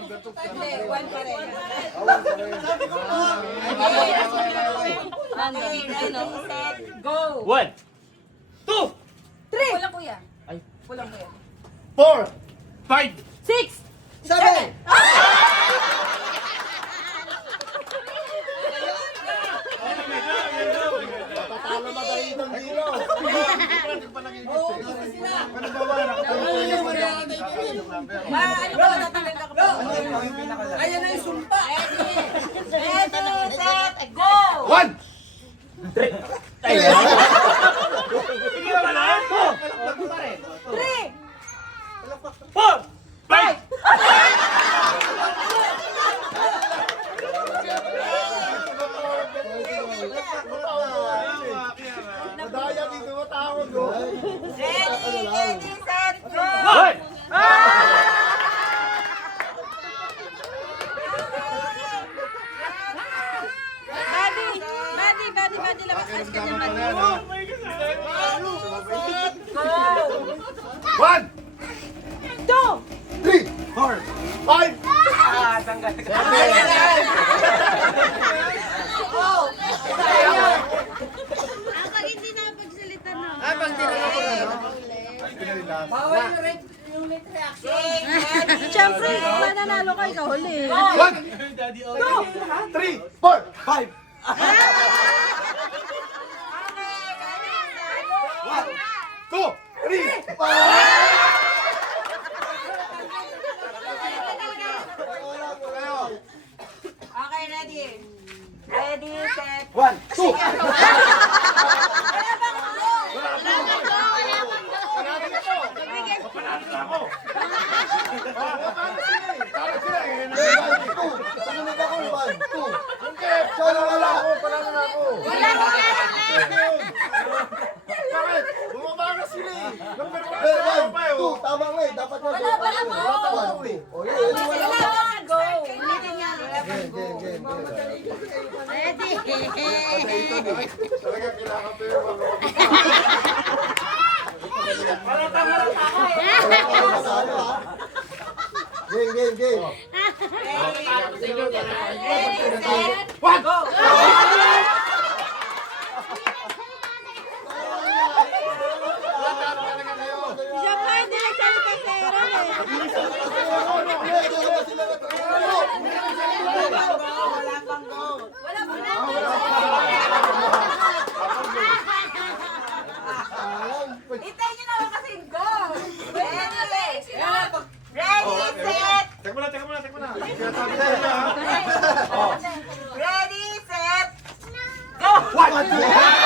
Hindi, one pa rin. Go! 1, 2, 3! Pulang kuya. Ay. Pulang kuya. 4, 5, 6! 7. Tatalo magaling ng dino. Ano ba? Natanggal ka pa. Ayan na yung sumpa. Ready, set, go! 1, 3, ay, hindi naman lang. 3! 4, 5, Madaya dito matawag ko. Ready, set, go! 1, Buddy, labas ka dyan, buddy. Go! 1, 2! 3, 4, 5. Kapag hindi na pagsalita na. Bawal yung late reaction. Siyempre, mananalo ka, ikaw huli. 1, 3, 4, 5. 2, 3, 4. Okay, ready. Ready, set. 1, 2. Tama nga eh, dapat nga. O yun, yun, wala pa. Go! Ulitin niya. Game. Ready? Talaga kailangan pa yung mga Game. One, go! Siya pa, hindi nagsalita sa Aaron eh. Wala pang go. Wala pang go. Hintayin niyo naman kasi yung go. Ready, set. Teka muna. Ready, set. Go! 1,